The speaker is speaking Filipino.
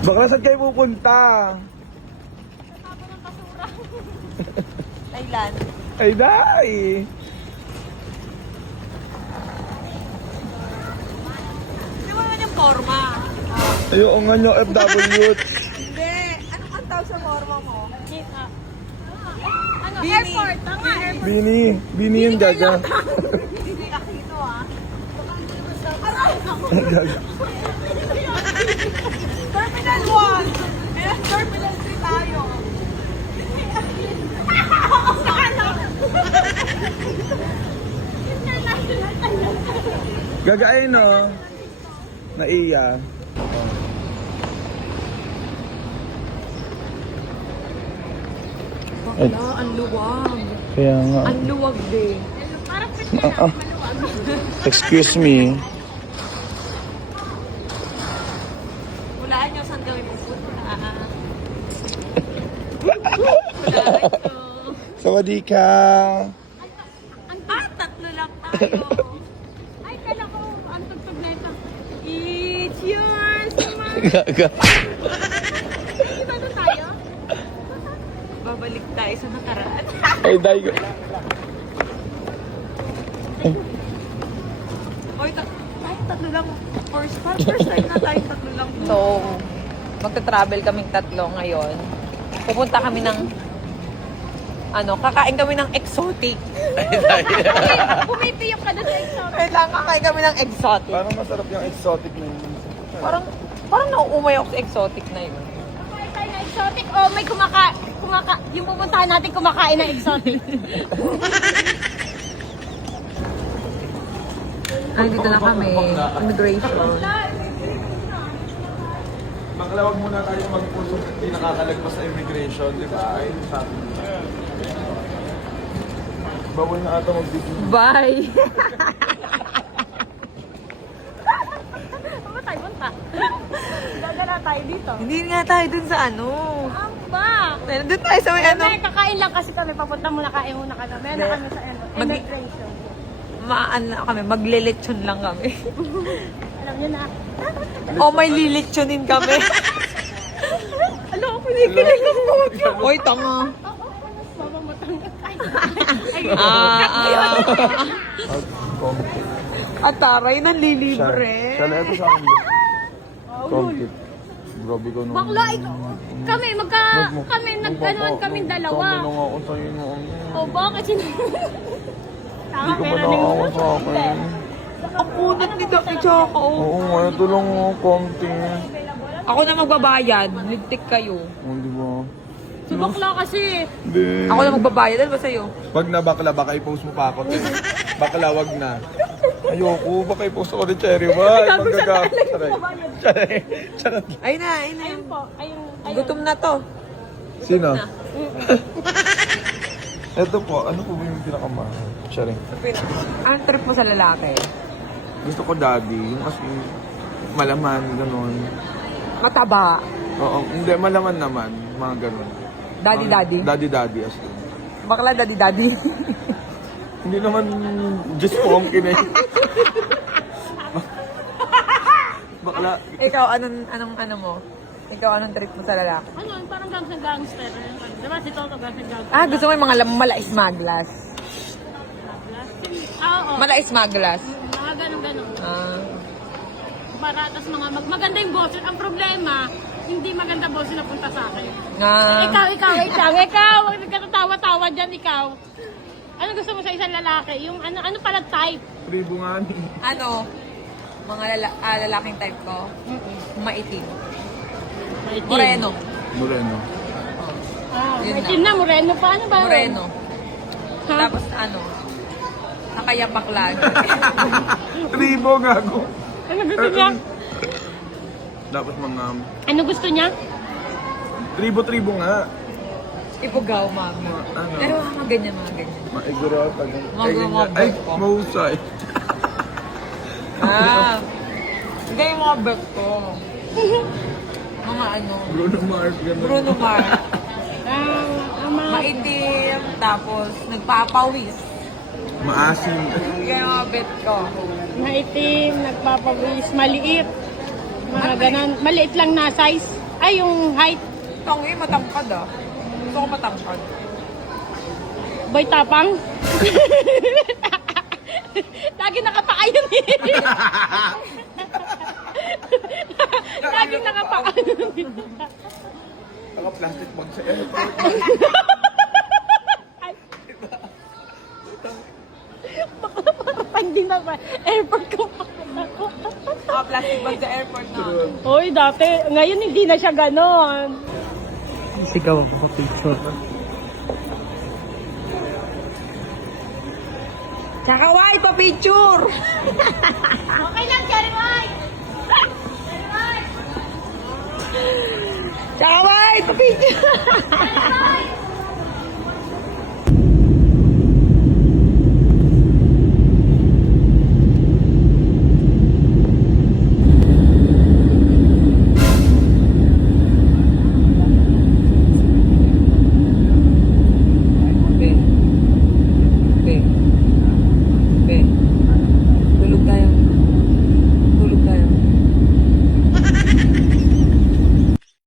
Bakla, saan kayo pupunta? Tabo ng basura. Thailand. Ay, dai! Hindi mo naman yung forma. Ayoko nga nyo, FW. Hindi. Anong ang tawag sa forma mo? Ano? Bini. Airport. Tama, airport. Bini yung gaga. Hindi Aquino ah. Gaga. Terminal 1. Kaya Terminal 3 tayo. Gaga ay no. Naiya. Bakla, ang luwag. Kaya nga. Ang luwag din. Parang Excuse me. Hulaan nyo saan kami pupunta. Sawadee ka. Tatlo lang tayo. Ay, kala ko, ang tugtog na ito. It's yours, Gaga. Di ba doon tayo? Babalik tayo sa nakaraan. Ay, dai. Oy, tayo tatlo lang. First time na tayo tatlo lang. So, magta-travel kaming tatlo ngayon. Pupunta kami ng kakain kami ng exotic. Pumipiyok ka na sa exam. Kailangan kakain kami ng exotic. Parang masarap yung exotic na yun. Parang nauumay ako sa exotic na yun. Kumakain tayo ng exotic o may yung pupuntahan natin kumakain ng exotic. Ay, dito na kami. Immigration. Makalawag muna tayo mag-puso hindi nakakalagpas sa immigration, di ba? Ay, sabi mo. Bawal na ata mag-video. Bye! Saan ba tayo punta? Gagala tayo dito. Hindi nga tayo dun sa Ang ba? Doon tayo sa may May kakain lang kasi kami. Papunta muna kain muna kami. Meron kami sa immigration. kami, maglilechon lang kami. Alam niyo na. O may lilechyonin kami. Ano ako pinikilig ako? Oy, tanga. Mama mo tanggat. Ay, Ataray, nanlilibre. Siya na ito sa akin. Compute. Grabe ko nung... bakla ito. Kami, nagganuan kaming dalawa. Sabi nung ako sa'yo noon. O bakit sino? Hindi ko ba nakawa sa akin? Ang kunat ni Daki Choco. Oo nga, ito lang ako, konti. Ako na magbabayad. Ligtik kayo. Oh, di ba? Si bakla kasi. Hindi. Ako na magbabayad. Ano ba sa'yo? Pag nabakla, baka i-post mo pa ako. Bakla, wag na. Ayoko, baka i-post ako ni Cherry. Why? Magagalit. Charot. Ayun na. Ayun po. Ayun. Gutom na to. Sino? Ito po, ano po ba yung pinakamahal? Cherry. Anong trip mo sa lalaki? Gusto ko daddy, yung kasi malaman, ganun. Mataba. Oo, hindi, malaman naman, mga ganun. Daddy. Daddy as in. Bakla daddy. Hindi naman just pumpkin eh. Bakla. Ikaw, anong mo? Ikaw, anong trip mo sa lalaki? Ano, parang gangster. Diba si Toto gangster? Gusto mo yung mga malais maglas. Oo. Malais maglas. Mga ganun-ganun. Para, tas maganda yung boses. Ang problema, hindi maganda boses na punta sa akin. Ikaw, huwag nagkatatawa-tawa dyan, ikaw. Ano gusto mo sa isang lalaki? Yung ano pala type? Tribo nga ni. Mga lalaking type ko? Maitim. Maitim. Moreno. Yun Maitim na, moreno pa. Ano ba? Moreno. Ha? Tapos nakayapak lagi. Tribo, gago. Ano gusto niya? Dapat mga... Ano gusto niya? Tribo nga. Ipugaw, mami. Ano? Pero mga ganyan. Maigurata. Mga Ay, ko. mahusay. Hindi yung mga bet ko. Mga Bruno Mars. Maitim, tapos nagpapawis. Maasim. Kaya mga bet ko. Maitim, nagpapawis, maliit. Mga ganon. Maliit lang na size. Ay, yung height. Tangi, matangkad ah. Gusto ko matangkad. Boy tapang. Lagi nakapakayon eh. Lagi nakapakayon. Naka-plastic bag sa airport. Hindi na ba? Airport ko ako. Plastic bag sa airport na. Hoy, dati. Ngayon hindi na siya ganon. Sigaw ako picture. Tsaka white pa picture! Okay lang, Cherry White! Cherry White! Tsaka white pa picture! Cherry White!